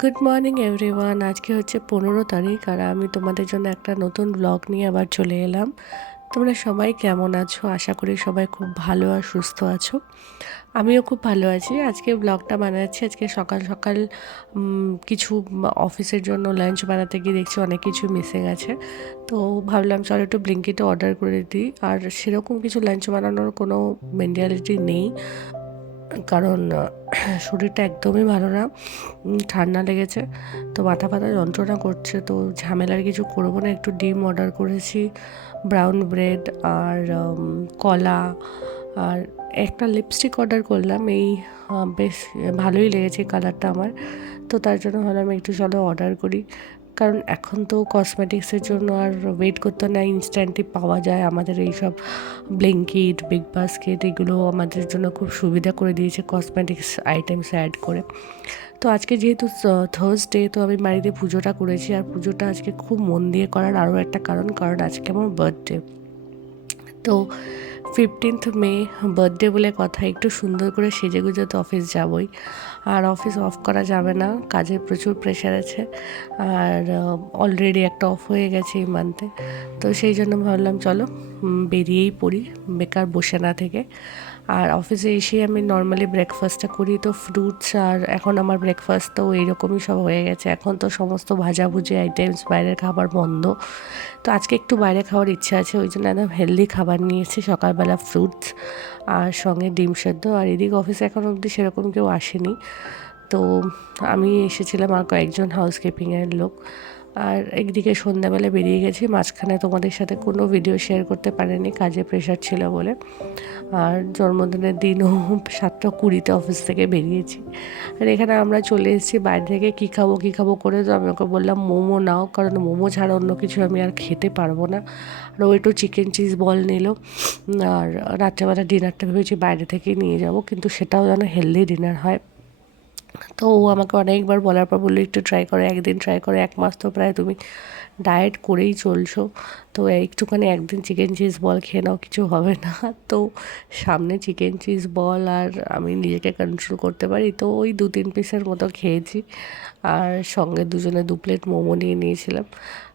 Good morning everyone আজকে হচ্ছে পনেরো তারিখ আর আমি তোমাদের জন্য একটা নতুন ব্লগ নিয়ে আবার চলে এলাম। তোমরা সবাই কেমন আছো? আশা করি সবাই খুব ভালো আর সুস্থ আছো। আমিও খুব ভালো আছি। আজকে ব্লগটা বানাচ্ছি। আজকে সকাল সকাল কিছু অফিসের জন্য লাঞ্চ বানাতে গিয়ে দেখছি অনেক কিছু মিসে গেছে তো ভাবলাম চলো একটু ব্লিঙ্কিটে অর্ডার করে দিই। আর সেরকম কিছু লাঞ্চ বানানোর কোনো মেন্টালিটি নেই। কারণ শরীরটা একদমই ভালো না। ঠান্ডা লেগেছে, তো মাথা ফাথা যন্ত্রণা করছে, তো ঝামেলার কিছু করব না। একটু ডিম অর্ডার করেছি, ব্রাউন ব্রেড আর কলা আর একটা লিপস্টিক অর্ডার করলাম। এই বেশ ভালোই লেগেছে কালারটা আমার, তো তার জন্য ভাবলাম একটু চলো অর্ডার করি। কারণ এখন তো কসমেটিক্সের জন্য আর ওয়েট করতে না ইনস্ট্যান্টলি পাওয়া যায়। আমাদের এইসব ব্লিঙ্কিট বিগ বাস্কেট এগুলো আমাদের জন্য খুব সুবিধা করে দিয়েছে কসমেটিক্স আইটেমস অ্যাড করে। তো আজকে যেহেতু থার্সডে তো আমি বাড়িতে পুজোটা করেছি আর পুজোটা আজকে খুব মন দিয়ে করার আরও একটা কারণ কারণ আজকে আমার বার্থডে তো ফিফটিন্থ মে বার্থডে বলে কথা, একটু সুন্দর করে সেজে গুজে তো অফিস যাবই। আর অফিস অফ করা যাবে না কাজের প্রচুর প্রেশার আছে। আর অলরেডি একটা অফ হয়ে গেছে এই মান্থে তো সেই জন্য ভাবলাম, চলো বেরিয়েই পড়ি, বেকার বসে না থেকে। আর অফিসে এসে আমি নর্মালি ব্রেকফাস্টটা করি। তো ফ্রুটস আর, এখন আমার ব্রেকফাস্ট তো এইরকমই সব হয়ে গেছে। এখন তো সমস্ত ভাজাভুজি আইটেমস বাইরের খাবার বন্ধ। তো আজকে একটু বাইরে খাওয়ার ইচ্ছা আছে, ওই জন্য একদম হেলদি খাবার নিয়েছি সকালবেলা ফ্রুটস আর সঙ্গে ডিম সেদ্ধ। আর এদিক অফিসে এখন অবধি সেরকম কেউ আসেনি। তো আমি এসেছিলাম আর কয়েকজন হাউসকিপিংয়ের লোক। আর একদিকে সন্ধ্যাবেলা বেরিয়ে গেছি, মাঝখানে তোমাদের সাথে কোনো ভিডিও শেয়ার করতে পারিনি, কাজে প্রেশার ছিল বলে। আর জন্মদিনের দিনও সাতটা কুড়িতে অফিস থেকে বেরিয়েছি। আর এখানে আমরা চলে এসেছি বাইরে থেকে, কী খাব কী খাব করে? তো আমি ওকে বললাম, মোমো নাও, কারণ মোমো ছাড়া অন্য কিছু আমি আর খেতে পারব না। আর ও একটু চিকেন চিজ বল নিল। আর রাত্রেবেলা ডিনারটা ভেবেছি বাইরে থেকেই নিয়ে যাব, কিন্তু সেটাও যেন হেলদি ডিনার হয়। তো ও আমাকে অনেকবার বলার পর বলল, একটু ট্রাই করো, একদিন ট্রাই করো, এক মাস তো প্রায় তুমি ডায়েট করেই চলছো। তো একটুখানি একদিন চিকেন চিজ বল খেয়ে নাও, কিছু হবে না। তো সামনে চিকেন চিজ বল আর আমি নিজেকে কন্ট্রোল করতে পারি। তো ওই দু তিন পিসের মতো খেয়েছি। আর সঙ্গে দুজনে দু প্লেট মোমো নিয়ে নিয়েছিলাম।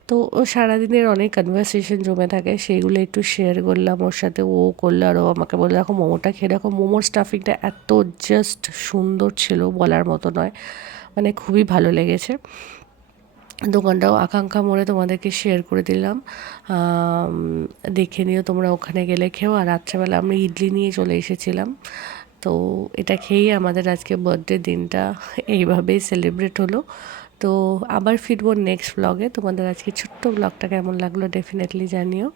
তো ও সারাদিনের অনেক কনভারসেশন জমে থাকে, সেইগুলো একটু শেয়ার করলাম, ওর সাথে ও করল, আর ও আমাকে বলল, দেখো, মোমোটা খেয়ে দেখো, মোমোর স্টাফিংটা এত জাস্ট সুন্দর ছিল বলার মতো নয়। মানে খুবই ভালো লেগেছে। দোকানটাও আকাঙ্ক্ষা মোড়ে তোমাদেরকে শেয়ার করে দিলাম। দেখে নিও তোমরা ওখানে গেলে খেও। আর রাত্রেবেলা আমরা ইডলি নিয়ে চলে এসেছিলাম। তো এটা খেয়েই আমাদের আজকে বার্থডে দিনটা এইভাবেই সেলিব্রেট হলো। তো আবার ফিরবো নেক্সট ব্লগে তোমাদের আজকে ছোট্ট ব্লগটা কেমন লাগল ডেফিনেটলি জানিও।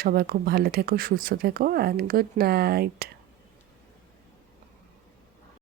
সবাই খুব ভালো থেকো, সুস্থ থেকো অ্যান্ড গুড নাইট